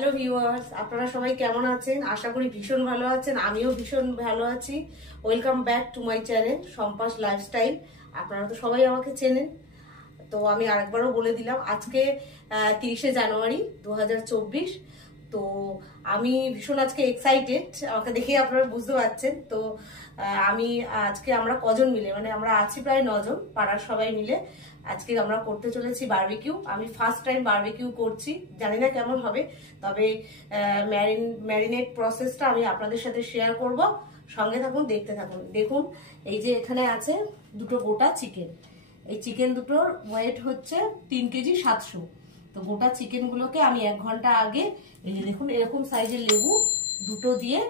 Hello viewers, আপনারা সবাই কেমন আছেন? আশা করি ভীষণ ভালো আছেন। আমিও ভীষণ ভালো আছি। Welcome back to my channel Sampa's lifestyle. আপনারা তো সবাই আমাকে চেনেন, তো আমি আরেকবারও বলে দিলাম। আজকে 30শে জানুয়ারি 2024। তো আমি ভীষণ আজকে এক্সাইটেড, আমাকে দেখেই আপনারা বুঝতে পারছেন। তো আমি আজকে আমরা কজন মিলে, মানে আমরা আছি প্রায় 9 জন, পাড়ার সবাই মিলে আজকে আমরা করতে চলেছি বারবিকিউ। আমি ফার্স্ট টাইম বারবিকিউ করছি, জানি না কেমন হবে, তবে ম্যারিনেট প্রসেসটা আমি আপনাদের সাথে শেয়ার করব। সঙ্গে থাকুন, দেখতে থাকুন। দেখুন, এই যে এখানে আছে দুটো গোটা চিকেন। এই চিকেন দুটোর ওয়েট হচ্ছে 3 কেজি 700। তো গোটা চিকেনগুলোকে আমি 1 ঘন্টা আগে, এই যে দেখুন এরকম সাইজের লেবু দুটো দিয়ে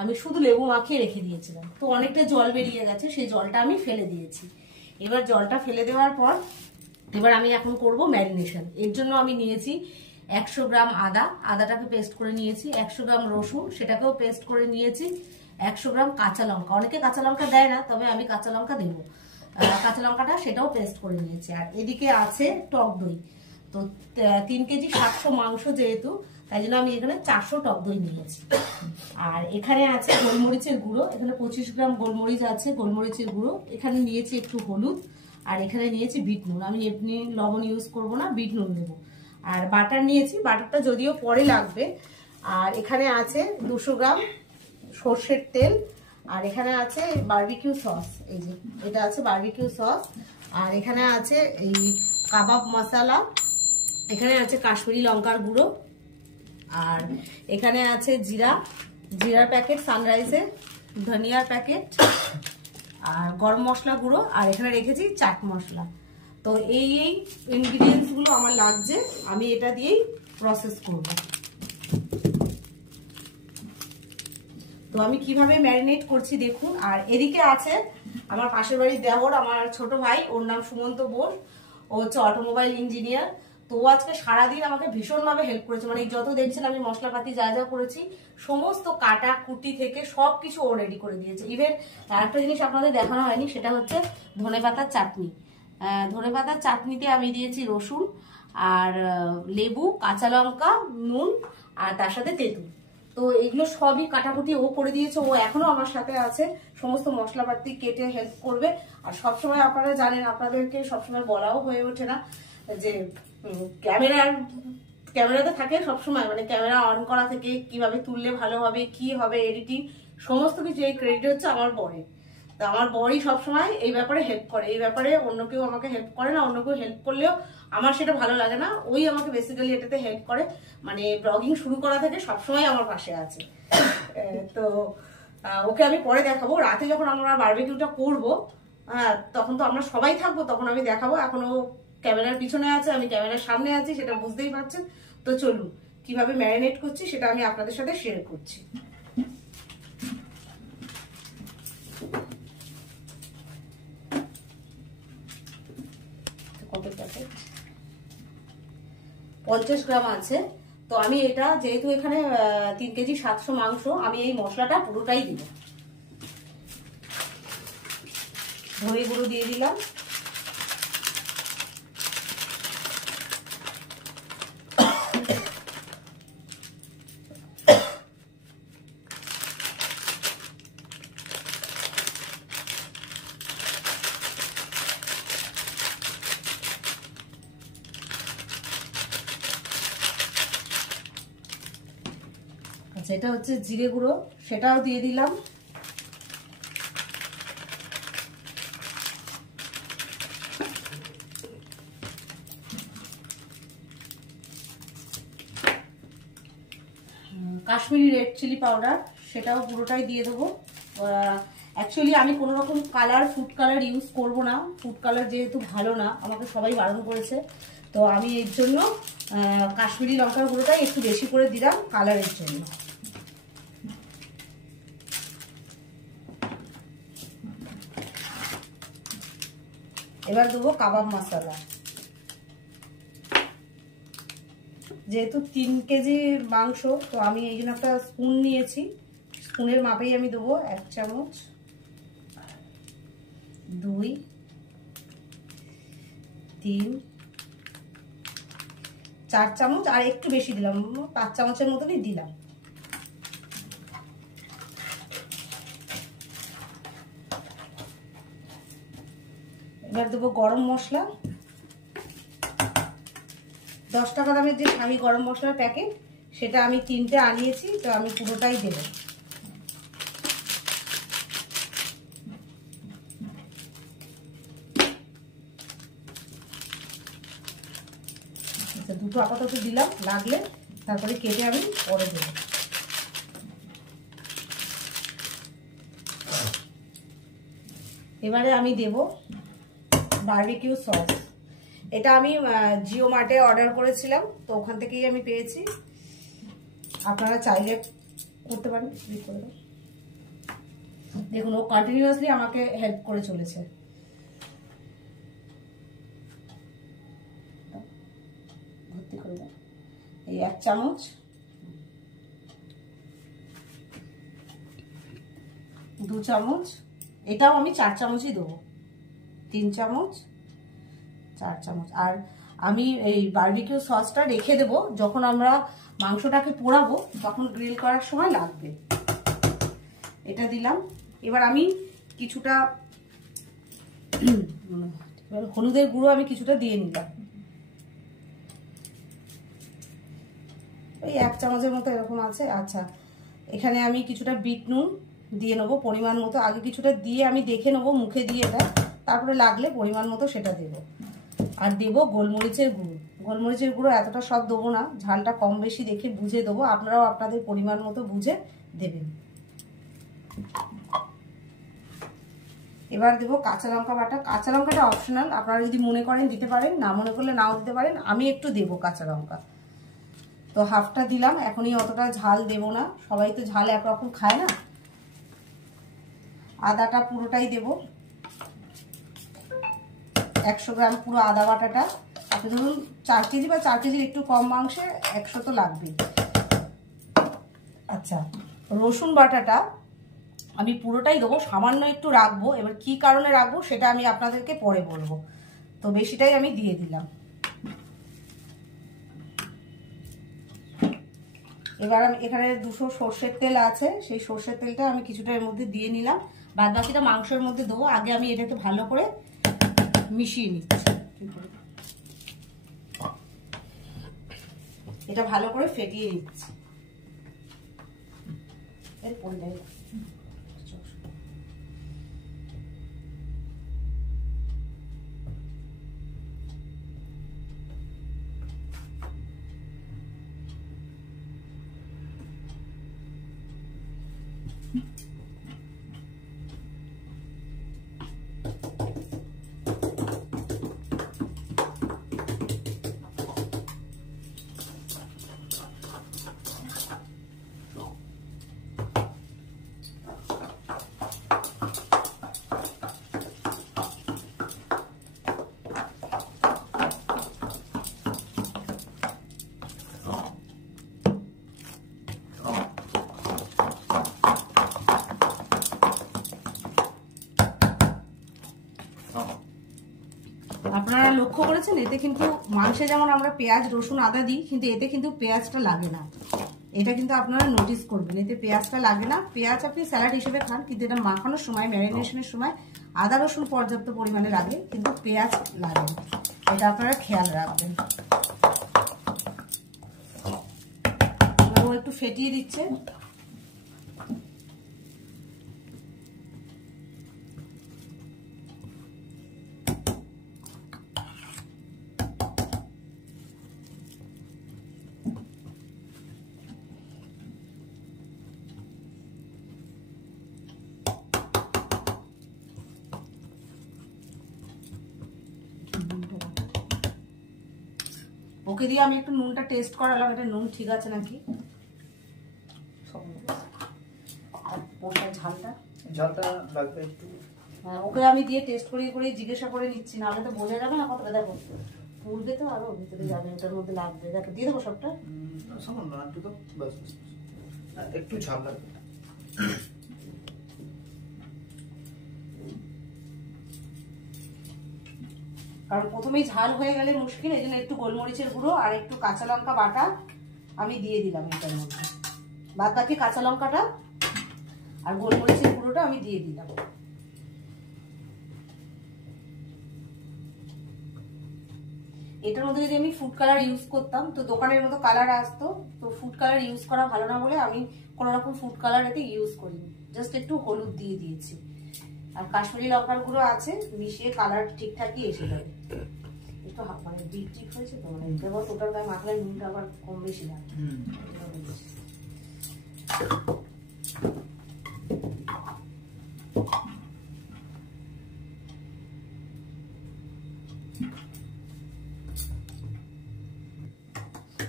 আমি শুধু লেবু মাখিয়ে রেখে দিয়েছিলাম। তো অনেকটা জল বেরিয়ে গেছে, সেই জলটা আমি ফেলে দিয়েছি। এবার জলটা ফেলে দেওয়ার পর এবার আমি এখন করব ম্যারিনেশন। এর জন্য আমি নিয়েছি 100 গ্রাম আদাটাকে পেস্ট করে নিয়েছি, 100 গ্রাম রসুন সেটাকেও পেস্ট করে নিয়েছি, 100 গ্রাম কাঁচা লঙ্কা, অনেকে কাঁচা লঙ্কা দেয় না, তবে আমি কাঁচা লঙ্কা দেবো। কাঁচা লঙ্কাটা সেটাও পেস্ট করে নিয়েছি। আর এদিকে আছে টক দই। তো 3 কেজি 700 মাংস যেহেতু, তাই জন্য আমি এখানে 400 টক দই নিয়েছি। আর এখানে আছে গোলমরিচের গুঁড়ো, এখানে 25 গ্রাম গোলমরিচ আছে, গোলমরিচের গুঁড়ো। এখানে নিয়েছি একটু হলুদ, আর এখানে নিয়েছি বিট নুন। আমি এমনি লবণ ইউজ করব না, বিট নুন দেবো। আর বাটার নিয়েছি, বাটারটা যদিও পরে লাগবে। আর এখানে আছে 200 গ্রাম সর্ষের তেল। আর এখানে আছে বারবিকিউ সস, এই যে এটা আছে বারবিকিউ সস। আর এখানে আছে এই কাবাব মশলা, এখানে আছে কাশ্মীরি লঙ্কার গুঁড়ো, আর এখানে আছে জিরার প্যাকেট সানরাইজের, ধনিয়ার প্যাকেট, আর গরম মশলা গুঁড়ো, আর এখানে রেখেছি চাট মশলা। তো এই ইনগ্রিডিয়েন্টস গুলো আমার লাগছে, আমি এটা দিয়েই প্রসেস করব। তো আমি কিভাবে ম্যারিনেট করছি দেখুন। আর এদিকে আছে আমার পাশের বাড়ির দেওর, আমার ছোট ভাই, ওর নাম সুমন্ত বোস। ও হচ্ছে অটোমোবাইল ইঞ্জিনিয়ার। তো ও আজকে সারাদিন আমাকে ভীষণভাবে হেল্প করেছে। মানে যত দেখছেন আমি মশলাপাতি যা যা করেছি, সমস্ত কাটা কুটি থেকে সবকিছু ও রেডি করে দিয়েছে। ইভেন আরেকটা জিনিস আপনাদের দেখানো হয়নি, সেটা হচ্ছে ধনেপাতার চাটনি। ধনেপাতার চাটনিতে আমি দিয়েছি রসুন আর লেবু, কাঁচা লঙ্কা, নুন, আর তার সাথে তেঁতুল। তো এগুলো সবই কাটাকুটি ও করে দিয়েছে। ও এখনো আমার সাথে আছে, সমস্ত মশলাপাতি কেটে হেল্প করবে। আর সবসময় আপনারা জানেন, আপনাদেরকে সবসময় বলাও হয়ে ওঠে না যে ক্যামেরাতে থাকে সবসময়, মানে ক্যামেরা অন করা থেকে কিভাবে তুললে ভালো হবে, কি হবে এডিটিং, সমস্ত কিছু এই ক্রেডিট হচ্ছে আমার বরের। তো আমার বরই সবসময় এই ব্যাপারে হেল্প করে। এই ব্যাপারে অন্য কেউ আমাকে হেল্প করে না, অন্য কেউ হেল্প করলেও আমার সেটা ভালো লাগে না। ওই আমাকে বেসিক্যালি এটাতে হেল্প করে, মানে ব্লগিং শুরু করা থেকে সবসময় আমার পাশে আছে। তো ওকে আমি পরে দেখাবো, রাতে যখন আমরা বারবিকিউটা করবো, তখন তো আমরা সবাই থাকবো, তখন আমি দেখাবো। এখনো ক্যামেরার পিছনে আছে, আমি ক্যামেরার সামনে আছি, সেটা বুঝতেই পারছেন। তো চলুন, কিভাবে ম্যারিনেট করছি সেটা আমি আপনাদের সাথে শেয়ার করছি। কত প্যাকেট? 50 গ্রাম আছে। তো আমি এটা যেহেতু এখানে 3 কেজি 700 মাংস, আমি এই মশলাটা পুরোটাই দিব। ধনে গুঁড়ো দিয়ে দিলাম, এটা হচ্ছে জিরে গুঁড়ো, সেটাও দিয়ে দিলাম। কাশ্মীরি রেড চিলি পাউডার, সেটাও পুরোটাই দিয়ে দেবো। অ্যাকচুয়ালি আমি কোনো রকম ফুড কালার ইউজ করব না। ফুড কালার যেহেতু ভালো না, আমাকে সবাই বারণ করেছে, তো আমি এর জন্য কাশ্মীরি লঙ্কার গুঁড়োটাই একটু বেশি করে দিলাম কালারের জন্য। এবার দেবো কাবাব মশলা। যেহেতু 3 কেজি মাংস, তো আমি এই জন্য একটা স্পুন নিয়েছি, স্পুনের মাপেই আমি দেবো 1 চামচ, 2, 3, 4 চামচ, আর একটু বেশি দিলাম, 5 চামচের মতনই দিলাম। এবার দেবো গরম মশলা। 10 টাকা দামের যে স্বামী গরম মশলার প্যাকেট, সেটা আমি 3টে আনিয়েছি, তো আমি পুরোটাই দেবো। দুটো আপাতত দিলাম, লাগলে তারপরে কেটে আমি পরে দেবো। এবারে আমি দেব বারবিকিউ সস। এটা আমি জিও মার্টে অর্ডার করেছিলাম, তো ওখান থেকেই আমি পেয়েছি। আপনারা চাইলে করতে পারেন। দেখুন, ও কন্টিনিউয়াসলি আমাকে হেল্প করে চলেছে। ভর্তি করে দাও। এই 1 চামচ, 2 চামচ, এটাও আমি 4 চামচই দেবো। 3 চামচ, 4 চামচ। আর আমি এই বারবিকিউ সসটা রেখে দেব, যখন আমরা মাংসটাকে পোড়াবো তখন গ্রিল করার সময় লাগবে। এটা দিলাম। এবার আমি কিছুটা হলুদের গুঁড়ো আমি কিছুটা দিয়ে নিলাম, ওই 1 চামচের মতো এরকম আছে। আচ্ছা, এখানে আমি কিছুটা বিট নুন দিয়ে নেবো পরিমাণ মতো। আগে কিছুটা দিয়ে আমি দেখে নেবো মুখে দিয়ে, এটা তারপরে লাগলে পরিমাণ মতো সেটা দেবো। আর দেবো গোলমরিচের গুঁড়ো। গোলমরিচের গুঁড়ো এতটা সব দেবো না, ঝালটা কম বেশি দেখে বুঝে দেবো, আপনারাও আপনাদের পরিমাণ মতো বুঝে দেবেন। এবার দেবো কাঁচা লঙ্কা বাটা। কাঁচা লঙ্কাটা অপশনাল, আপনারা যদি মনে করেন দিতে পারেন, না মনে করলে নাও দিতে পারেন। আমি একটু দেবো কাঁচা লঙ্কা, তো হাফটা দিলাম। এখনই অতটা ঝাল দেব না, সবাই তো ঝাল একরকম খায় না। আদাটা পুরোটাই দেব, 100 গ্রাম পুরো আদা বাটাটা। আপনি ধরুন 4 কেজি বা 4 কেজির একটু কম মাংসে 100 তো লাগবে। আচ্ছা, রসুন বাটাটা আমি পুরোটাই দেবো, সামান্য একটু রাখবো। এবার কি কারণে রাখবো সেটা আমি আপনাদেরকে পরে বলবো, তো বেশিটাই আমি দিয়ে দিলাম। এবার আমি এখানে 200 সর্ষের তেল আছে, সেই সর্ষের তেলটা আমি কিছুটা এর মধ্যে দিয়ে নিলাম। বাদ বাকিটা মাংসের মধ্যে দেবো। আগে আমি এটাকে ভালো করে মিশিয়ে নিচ্ছি, এটা ভালো করে ফেটিয়ে নিচ্ছি। আপনারা লক্ষ্য করেছেন, এতে কিন্তু মাংসে যেমন আমরা পেঁয়াজ রসুন আদা দিই, কিন্তু এতে কিন্তু পেঁয়াজটা লাগে না। এটা কিন্তু আপনারা নোটিস করবেন, এতে পেঁয়াজটা লাগে না। পেঁয়াজ আপনি স্যালাড হিসেবে খান, কিন্তু এটা মাখানোর সময়, ম্যারিনেশনের সময় আদা রসুন পর্যাপ্ত পরিমাণে লাগে, কিন্তু পেঁয়াজ লাগে না। এটা আপনারা খেয়াল রাখবেন। ও একটু ফেটিয়ে দিচ্ছে। ওকে দিয়ে আমি একটু নুনটা টেস্ট করালাম, এটা নুন ঠিক আছে নাকি। ঝালটা লাগবে একটু। হ্যাঁ, ওকে আমি দিয়ে টেস্ট করে জিজ্ঞাসা করে নিচ্ছি, নাহলে তো বোঝা যাবে না কতটা। দেখো পুড়বে তো, আরো ভিতরে যাবে, ওটার মধ্যে লাগবে। দেখো দিয়ে দেবো সবটা, সামান্য একটু তো, বাস একটু ঝাল লাগবে। কারণ প্রথমেই ঝাল হয়ে গেলে মুশকিল, এই জন্য একটু গোলমরিচের গুঁড়ো আর একটু কাঁচা লঙ্কা বাটা আমি দিয়ে দিলাম এটার মধ্যে। বাদ বাকি কাঁচা লঙ্কাটা আর গোলমরিচের গুঁড়োটা আমি দিয়ে দিলাম। এটার মধ্যে যদি আমি ফুড কালার ইউজ করতাম তো দোকানের মতো কালার আসতো, তো ফুড কালার ইউজ করা ভালো না বলে আমি কোনো রকম ফুড কালার এতে ইউজ করিনি, জাস্ট একটু হলুদ দিয়ে দিয়েছি। আর কাশ্মীরি লঙ্কার গুঁড়ো আছে, মিশিয়ে কালার ঠিকঠাকই এসে যাবে। একটু মানে ডিপ ডিপ হয়েছে তো, মানে দেবো টোটাল গায়ে মাখলে নুনটা আবার কম বেশি লাগে।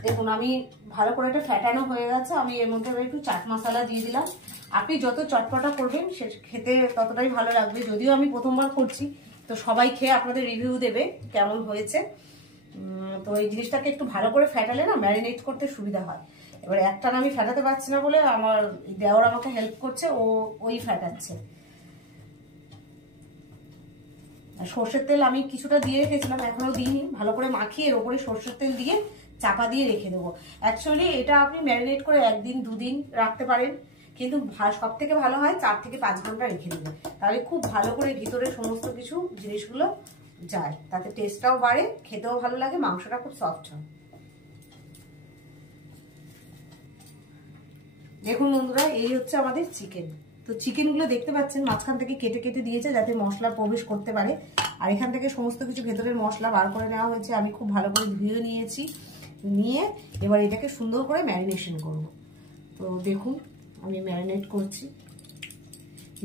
দেখুন আমি ভালো করে এটা ফ্যাটানো হয়ে গেছে। আমি এর মধ্যে একটু চাট মশলা দিয়ে দিলাম। আপনি যত চটপটা করবেন সে খেতে ততটাই ভালো লাগবে। যদিও আমি প্রথমবার করছি, তো সবাই খেয়ে আপনাদের রিভিউ দেবে কেমন হয়েছে। তো এই জিনিসটাকে একটু ভালো করে ফ্যাটালে না ম্যারিনেট করতে সুবিধা হয়। এবার একটা আমি ফ্যাটাতে পারছি না বলে আমার দেওর আমাকে হেল্প করছে, ওই ফ্যাটাচ্ছে। সর্ষের তেল আমি কিছুটা দিয়ে রেখেছিলাম, এখনো দিইনি। ভালো করে মাখিয়ে এর ওপরে সর্ষের তেল দিয়ে চাপা দিয়ে রেখে দেবো। অ্যাকচুয়ালি এটা আপনি ম্যারিনেট করে 1 দিন 2 দিন রাখতে পারেন, কিন্তু সব থেকে ভালো হয় 4 থেকে 5 ঘন্টা রেখে দেবেন। তাহলে খুব ভালো করে ভিতরে সমস্ত কিছু জিনিসগুলো যায়, তাতে টেস্টটাও বাড়ে, খেতেও ভালো লাগে, মাংসটা খুব সফট হয়। দেখুন বন্ধুরা, এই হচ্ছে আমাদের চিকেন। তো চিকেনগুলো দেখতে পাচ্ছেন মাঝখান থেকে কেটে কেটে দিয়েছে যাতে মশলা প্রবেশ করতে পারে। আর এখান থেকে সমস্ত কিছু ভেতরের মশলা বার করে নেওয়া হয়েছে। আমি খুব ভালো করে ধুয়ে নিয়েছি, নিয়ে এবার এটাকে সুন্দর করে ম্যারিনেশন করব। তো দেখুন আমি ম্যারিনেট করছি,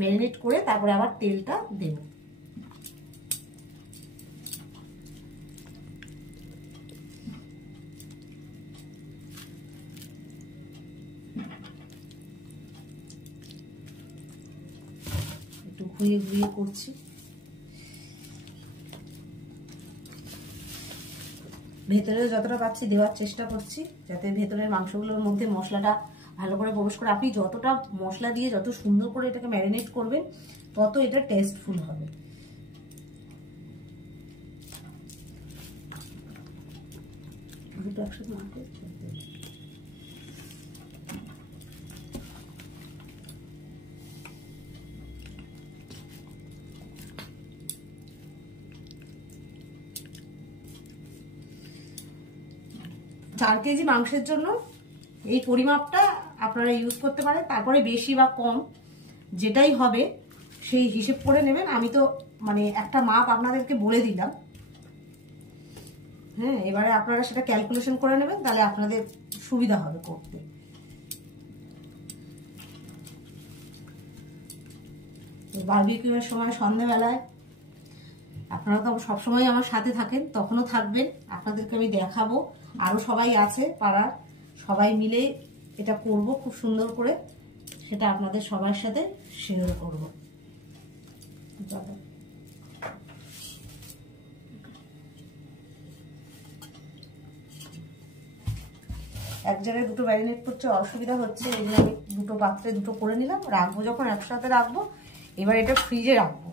ম্যারিনেট করে তারপরে আবার তেলটা দেব। একটু ঘুরিয়ে ঘুরিয়ে করছি। ভেতরে যতটা পাচ্ছি দেওয়ার চেষ্টা করছি, যাতে ভেতরের মাংসগুলোর মধ্যে মশলাটা ভালো করে প্রবেশ করে। আপনি যতটা মশলা দিয়ে যত সুন্দর করে এটাকে ম্যারিনেট করবেন তত এটা টেস্টফুল হবে। দুটো একসাথে মাখতে চার কেজি মাংসের জন্য এই পরিমাপটা আপনারা ইউজ করতে পারেন। তারপরে বেশি বা কম যেটাই হবে সেই হিসেব করে নেবেন। আমি তো মানে একটা মাপ আপনাদেরকে বলে দিলাম, হ্যাঁ, এবারে আপনারা সেটা ক্যালকুলেশন করে নেবেন, তাহলে আপনাদের সুবিধা হবে করতে। বারবিকিউয়ের সময় সন্ধ্যাবেলায় আপনারা তো সবসময় আমার সাথে থাকেন, তখনও থাকবেন, আপনাদেরকে আমি দেখাবো। আরও সবাই আছে পাড়ার, সবাই মিলে এটা করব খুব সুন্দর করে, সেটা আপনাদের সবার সাথে শেয়ার করব। এক জায়গায় দুটো ম্যারিনেট করতে অসুবিধা হচ্ছে, এই জন্য আমি দুটো পাত্রে দুটো করে নিলাম। রাখবো যখন একসাথে রাখবো। এবার এটা ফ্রিজে রাখবো।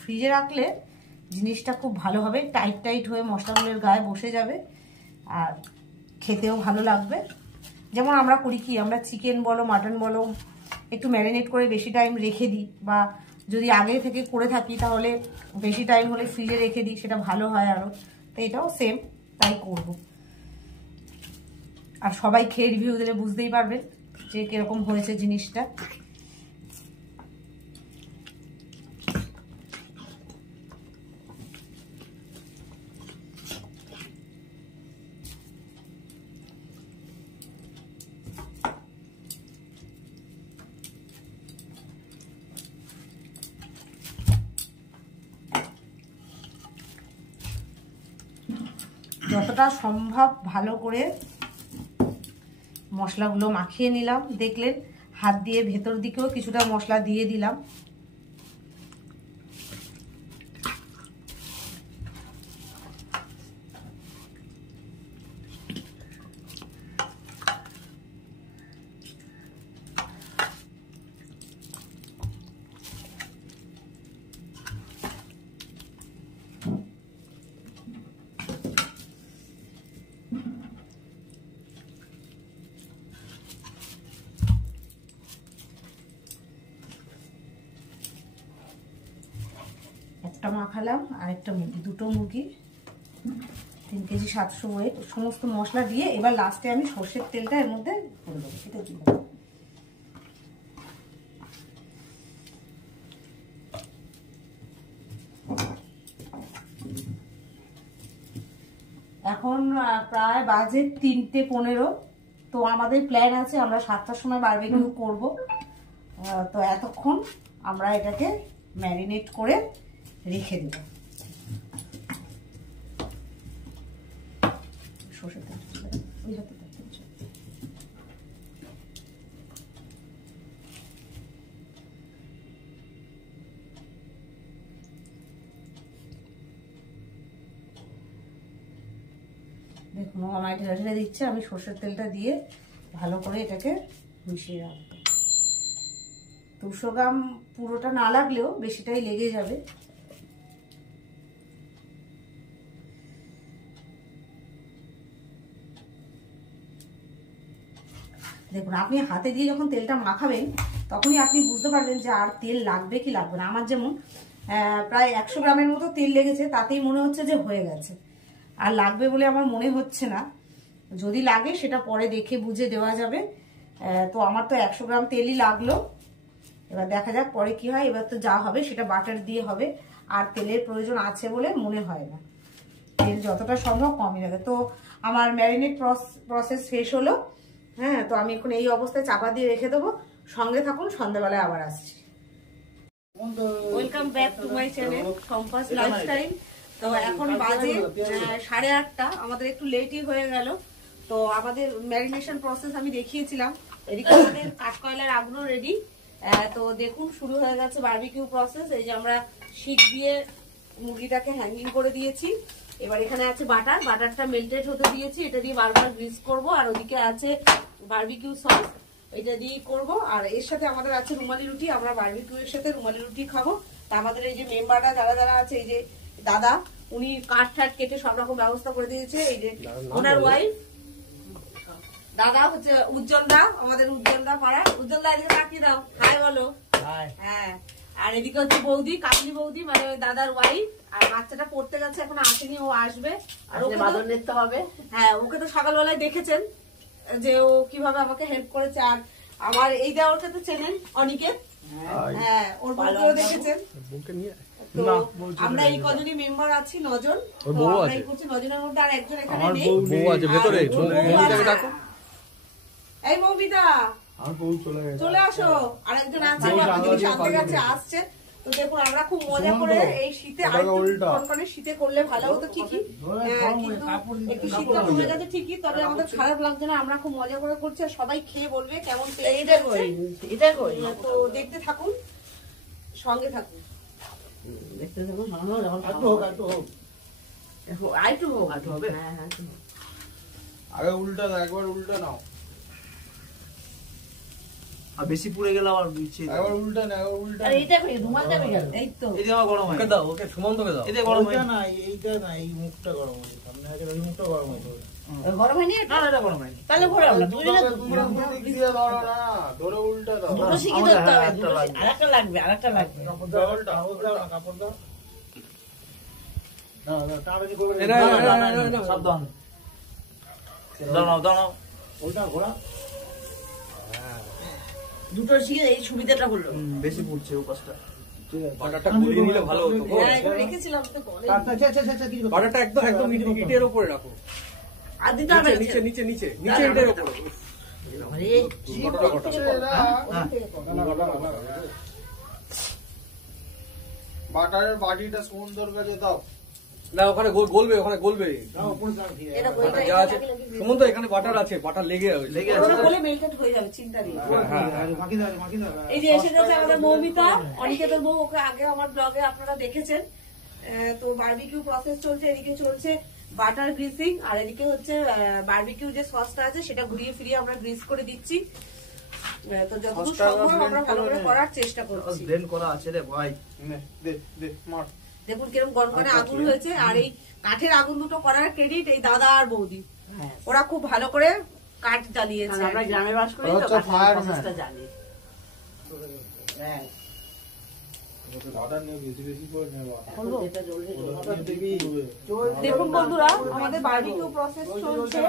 ফ্রিজে রাখলে জিনিসটা খুব ভালো হবে, টাইট টাইট হয়ে মশলাগুলোর গায়ে বসে যাবে আর খেতেও ভালো লাগবে। যেমন আমরা করি কি, আমরা চিকেন বলো মাটন বলো একটু ম্যারিনেট করে বেশি টাইম রেখে দিই, বা যদি আগে থেকে করে থাকি তাহলে বেশি টাইম হলে ফ্রিজে রেখে দিই, সেটা ভালো হয় আরও। তো এটাও সেম তাই করব। আর সবাই খেয়ে রিভিউ দিলে বুঝতেই পারবেন যে কিরকম হয়েছে জিনিসটা। যতটা সম্ভব ভালো করে মশলাগুলো মাখিয়ে নিলাম। দেখলেন হাত দিয়ে ভেতর দিকেও কিছুটা মশলা দিয়ে দিলাম। একটা মাখালাম আর একটা মুরগি, দুটো মুরগি, 3 কেজি 700 ওয়েট, সমস্ত মশলা দিয়ে এবার লাস্টে আমি সর্ষের তেলটা এর মধ্যে করে দেবো। এটা দিয়ে দেবো। এখন প্রায় বাজে 3:15। তো আমাদের প্ল্যান আছে আমরা 7টার সময় বারবিকিউ করব। তো এতক্ষণ আমরা এটাকে ম্যারিনেট করে রেখে দেব। সরষের তেল ওই হাতে দেখুন আমায় ঢেলে ঢেলে দিচ্ছে, আমি সর্ষের তেলটা দিয়ে ভালো করে এটাকে মিশিয়ে রাখবো। 200 গ্রাম পুরোটা না লাগলেও বেশিটাই লেগে যাবে। দেখুন আপনি হাতে দিয়ে যখন তেলটা মাখাবেন তখনই আপনি বুঝতে পারবেন যে আর তেল লাগবে কি লাগবে না। আমার যেমন প্রায় 100 গ্রামের মতো তেল লেগেছে, তাতেই মনে হচ্ছে যে হয়ে গেছে, আর লাগবে বলে আমার মনে হচ্ছে না। যদি লাগে সেটা পরে দেখে বুঝে দেওয়া যাবে। তো আমার তো 100 গ্রাম তেলই লাগলো, এবার দেখা যাক পরে কি হয়। এবার তো যা হবে সেটা বাটার দিয়ে হবে, আর তেলের প্রয়োজন আছে বলে মনে হয় না, তেল যতটা সম্ভব কমই লাগে। তো আমার ম্যারিনেট প্রসেস শেষ হলো। হ্যাঁ, তো আমি এখন এই অবস্থায় চাপা দিয়ে রেখে দেবো। সঙ্গে থাকুন, সন্ধ্যাবেলায় আবার আসছি। Welcome back to my channel Sampa's lifestyle. তো এখন বাজে 8:30, আমাদের একটু লেটই হয়ে গেল। তো আমাদের ম্যারিনেশন প্রসেস আমি দেখিয়েছিলাম, এদিকে আমাদের কাঠকয়লার আগুনও রেডি। তো দেখুন শুরু হয়ে গেছে বারবিকিউ প্রসেস। এই যে আমরা শিক দিয়ে মুরগিটাকে হ্যাঙ্গিং করে দিয়েছি। এবার এখানে আছে বাটার, বাটারটা মেল্টেড হতে দিয়েছি, এটা দিয়ে বারবার গ্রিস করব। আর ওদিকে আছে বারবিকিউ সস, এটা দিয়ে করব। আর এর সাথে আমাদের আছে রুমালি রুটি, আমরা বারবিকিউ এর সাথে রুমালি রুটি খাবো। তা আমাদের এই যে মেম্বাররা যারা যারা আছে, এই যে দাদা, উনি কাঠ ঠাট কেটে সব রকম ব্যবস্থা করে দিয়েছে। এই যে ওনার ওয়াইফ দাদা হচ্ছে উজ্জ্বল দা, আমাদের উজ্জ্বল দা পাড়ায়। উজ্জ্বল দা এদিকে তাকিয়ে দাও, হাই বলো। হ্যাঁ, আর এদিকে হচ্ছে বৌদি, কাকলি বৌদি, মানে দাদার ওয়াইফ। আর বাচ্চাটা পড়তে গেছে, এখন আসেনি, ও আসবে। আর ওকে বাদর নিতে হবে। হ্যাঁ, ওকে তো সকালবেলায় দেখেছেন যে ও কিভাবে আমাকে হেল্প করেছে। আর আমার এই দেওয়ারকে তো চেনেন, অনিকেত। হ্যাঁ, ওর বউকেও দেখেছেন। তো আমরা এই কজনই মেম্বার আছি, 9 জন। আমরা এই করছি 9 জনের মধ্যে আর একজন এখানে নেই। বউ আছে ভেতরে, মৌমিতাকে ডাকো। এই মৌমিতা, চলে আসো। আর একজন আছে, শান্তি কাছে আসছে। তো দেখুন আমরা খুব মজা করে এই শীতে, আর কনকনে শীতে করলে ভালো হতো ঠিকই, কিন্তু একটু শীতটা কমে গেছে ঠিকই, তবে আমাদের খারাপ লাগছে না। আমরা খুব মজা করে করছি, আর সবাই খেয়ে বলবে কেমন পেয়েছে। তো দেখতে থাকুন, সঙ্গে থাকুন, দেখতে থাকুন। আগে উল্টা দাও, একবার উল্টা নাও। আর বেশি পুড়ে গেল আবার একবার উল্টা না, একবার উল্টা। আর এইটা কই রুমাল দেবে কেন? এই তো এই দিয়ে গরম হয়। ওকে দাও, ওকে সুমন্তকে দাও। এই দিয়ে গরম হয় না, এইটা না, এই মুখটা গরম হয়। সামনে আছে ওই মুখটা গরম হয়। গরম হয়নি? না না, এটা গরম হয়নি। তাহলে ভরে আমরা দুজনে দিক দিয়ে ধরো না, ধরে উল্টা দাও। দুটো শিখে ধরতে হবে, আরেকটা লাগবে, আরেকটা লাগবে। কাপড় দাও, কাপড় দাও। না না, তাড়াতাড়ি করবে। সাবধান। দাও দাও, ওটা ঘোরা। দুটো শিখে এই সুবিধাটা হলো। বেশি পুড়ছে উপাসটা। বাটারটা গুলিয়ে নিলে ভালো হতো। হ্যাঁ, এটা রেখেছিলাম তো বলে। বাটারটা একদম ইটের উপরে রাখো। আর দিতে হবে নিচে নিচে নিচে নিচে ইটের উপরে। আরে বাটারের বাটিটা সুন্দর করে দাও। না, ওখানে গলবে, ওখানে গলবে। এটা বইটা যা আছে সুমন্ত, এখানে বাটার আছে, বাটার লেগে আছে। ওটা বলে মেল্টেড হয়ে যাবে, চিন্তা নেই। মাখি দাও, মাখি দাও। এই যে এসে গেছে আমাদের মৌমিতা, অনিকেতের বউ। ওকে আগে আমার ব্লগে আপনারা দেখেছেন। তো বারবিকিউ প্রসেস চলছে, এদিকে চলছে বাটার গ্রিসিং, আর এদিকে হচ্ছে বারবিকিউ যে সসটা আছে সেটা ঘুরিয়ে ফিরিয়ে আমরা গ্রিস করে দিচ্ছি। তো যতদূর সম্ভব আমরা ভালো করে করার চেষ্টা করছি। ব্লেন্ড করা আছে রে ভাই। দে দে মার। দেখুন কিরকম গরমকানে আগুন হয়েছে। আর এই কাঠের আগুন দুটো করার ক্রেডিট এই দাদা আর বৌদি, ওরা খুব ভালো করে কাঠ জ্বালিয়েছে। আমরা গ্রামে বাস করি তো, কাঠের প্রসেসটা জানি। দেখুন বন্ধুরা, আমাদের বারবিকিউ প্রসেস চলছে।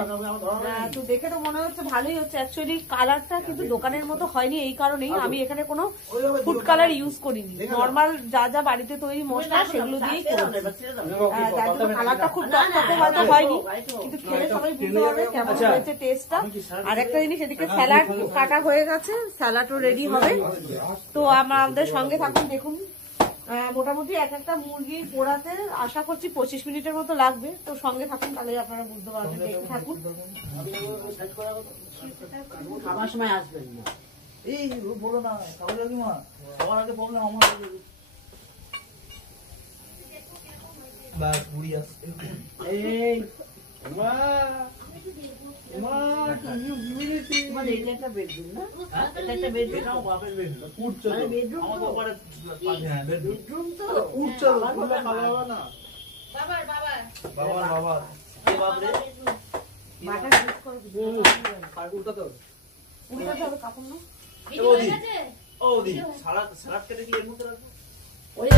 তো দেখে তো মনে হচ্ছে ভালোই হচ্ছে। অ্যাকচুয়ালি কালারটা কিন্তু দোকানের মতো হয়নি, এই কারণেই আমি এখানে কোনো ফুড কালার ইউজ করিনি। নর্মাল যা যা বাড়িতে তৈরি মশলা সেগুলো দিয়েই করেছি। যার জন্য কালারটা খুব টকটকে হয়তো হয়নি, কিন্তু খেলে সবাই বুঝতে পারবে কেমন হয়েছে টেস্টটা। আর একটা জিনিস, এদিকে স্যালাড কাটা হয়ে গেছে, স্যালাডও রেডি হবে। তো আমাদের সঙ্গে থাকুন। দেখুন মোটামুটি এক একটা মুরগি পোড়াতে আশা করছি 25 মিনিটের মতো লাগবে। তো সঙ্গে থাকুন, তাহলে আপনারা বুঝতে পারবেন। দেখতে থাকুন। খাবার সময় আসবেন না, এই বলো না খাবার আগে মা, খাবার আগে প্রবলেম আমার। বাস বুড়ি আসছে। এই মা মা মানে এটা একটা বেডরুম না, এটা একটা বেডরুম, নাও বাপের বেডরুম উঠছে মানে বেডরুম আমার তো বাবার হ্যাঁ বেডরুম বেডরুম তো উঠছে পুরো খাওয়া হবে না। বাবার কে বাপ রে? বাটা মিক্স করে দিন। আর উল্টা তো উল্টাতে হবে কাপড় না। ও দি সালাদ সালাদ কেটে কি এর মধ্যে রাখবো? ওই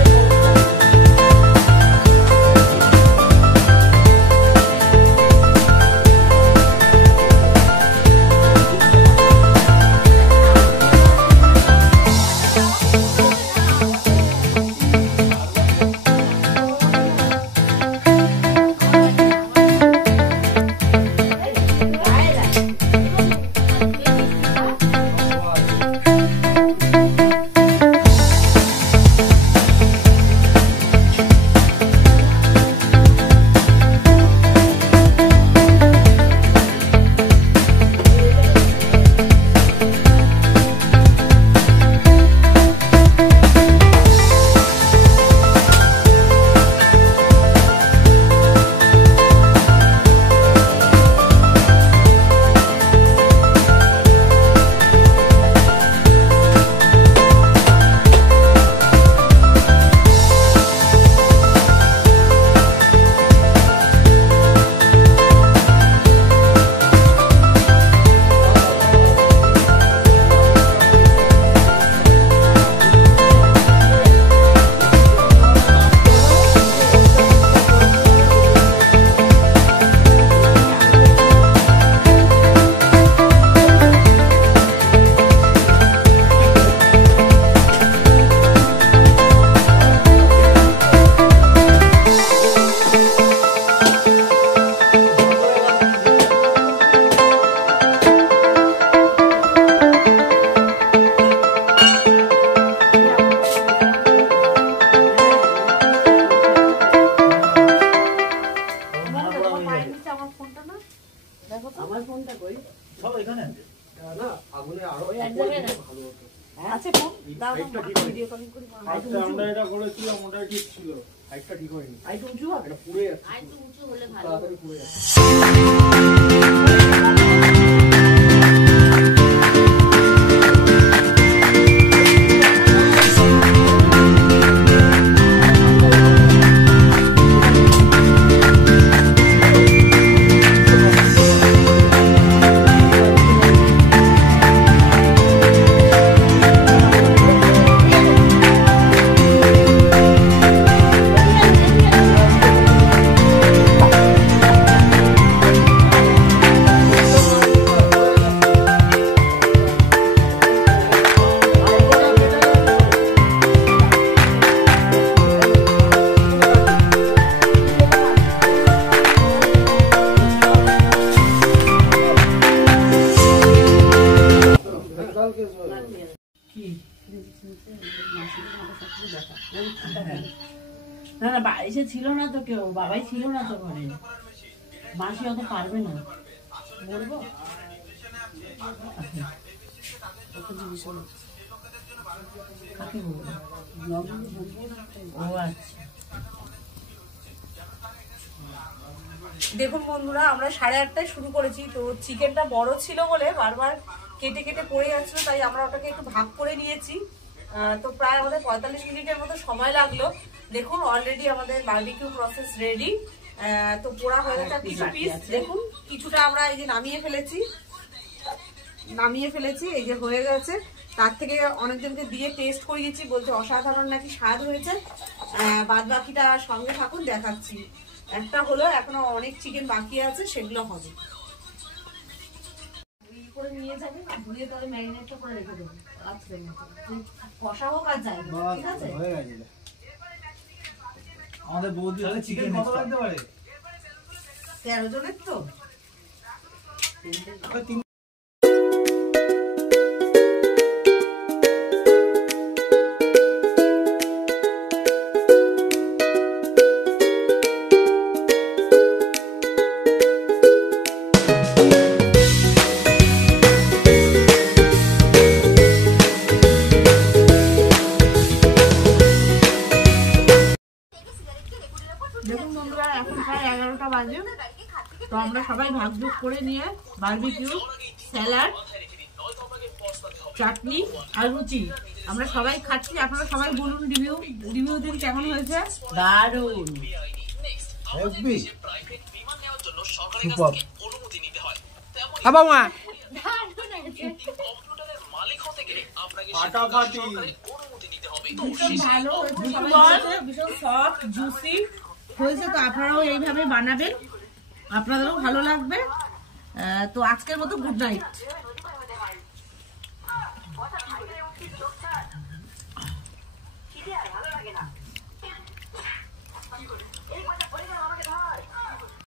আমার ফোনটা কই? সব এখানে না আগুনে আরো ওই এক জায়গায় না? ভালো হতো। আছে ফোন দাও, ভিডিও কলিং করি। আমরা এটা করেছিলাম ওটা ঠিক ছিল। হাইটটা ঠিক হয়নি, আর একটু উঁচু হবে? এটা পুড়ে যাচ্ছে, আর একটু উঁচু হলে ভালো। তাড়াতাড়ি পুড়ে যাচ্ছে। না না, এসে ছিল না তো কেউ, বাবাই ছিল না তো ঘরে, মাসি অত পারবে না। বলবো কাকে বলবো? ও আচ্ছা। দেখুন বন্ধুরা, আমরা 8:30টায় শুরু করেছি। তো চিকেনটা বড় ছিল বলে বারবার কেটে কেটে পড়ে যাচ্ছিল, তাই আমরা ওটাকে একটু ভাগ করে নিয়েছি। তো প্রায় আমাদের 45 মিনিটের মতো সময় লাগলো। দেখুন অলরেডি আমাদের বারবিকিউ প্রসেস রেডি। তো পোড়া হয়ে গেছে কিছু পিস, দেখুন কিছুটা আমরা এই যে নামিয়ে ফেলেছি। নামিয়ে ফেলেছি, এই যে হয়ে গেছে। তার থেকে অনেকজনকে দিয়ে টেস্ট করিয়েছি, বলছে অসাধারণ নাকি স্বাদ হয়েছে। বাদ বাকিটা সঙ্গে থাকুন, দেখাচ্ছি। একটা হলো, এখনো অনেক চিকেন বাকি আছে, সেগুলো হবে। করে নিয়ে যাবে, ধুয়ে তাহলে ম্যারিনেটটা করে রেখে দেবো রাত্রের মতো, কষা হোক আর যাই হোক, ঠিক আছে? আমাদের বৌদি হলে চিকেন কত লাগতে পারে? 13 জনের তো। দেখুন বন্ধুরা, এখন প্রায় 11টা বাজে। তো আমরা সবাই ভাগযোগ করে নিয়ে বারবিকিউ, স্যালাড, চাটনি আর লুচি আমরা সবাই খাচ্ছি। আপনারা সবাই বলুন, রিভিউ দিন কেমন হয়েছে। দারুণ। মা ভীষণ সফট জুসি হয়েছে। তো আপনারাও এইভাবে বানাবেন, আপনাদেরও ভালো লাগবে। তো আজকের মতো গুড নাইট।